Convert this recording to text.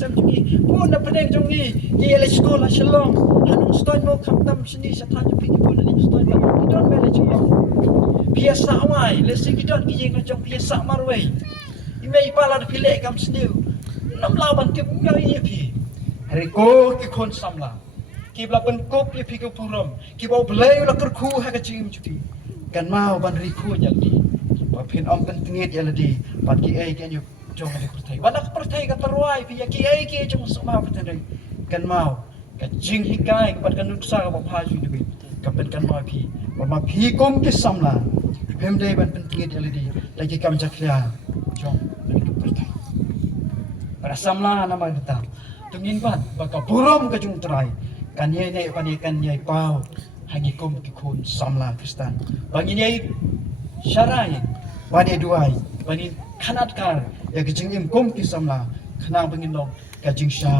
sem jungi pun na pedeng jungi ye le sekolah shalom hanung stoi mo khamtam sini sathan ju piki pun ni stoi ba kidon mele shalom biasa wai le si kidon ki jeng jong biasa marwei imei pala de pile kam sniu nam lawan ke ngai ye pi hari ko ki khon samla ki bla pen kop ye pi ko purom ki bau blai la kur khu ha ka chim chuti kan mau ban ri khu jaldi pa phin om kan tinget yaladi pat ki ai kan yu jong le kur thai banak per thai ka tarwai pi ya ki ai ki jong suma per thai kan mau ka jing hi kai ka pat kan nuksa ka ba pha ju ni ka pen kan mau pi ba ma pi kom ki samla phem dei ban pen tinget yaladi lagi kam jakya jong le kur thai para samla nama kita tungin ban ba ka purom ka jung trai kan ye nei pan ye kan ye pau hagi kom ki khun samla kristan bangin ye syarai bani duai bani khanat kar ya ke jingim kom ki samla khana bangin long ka jing sha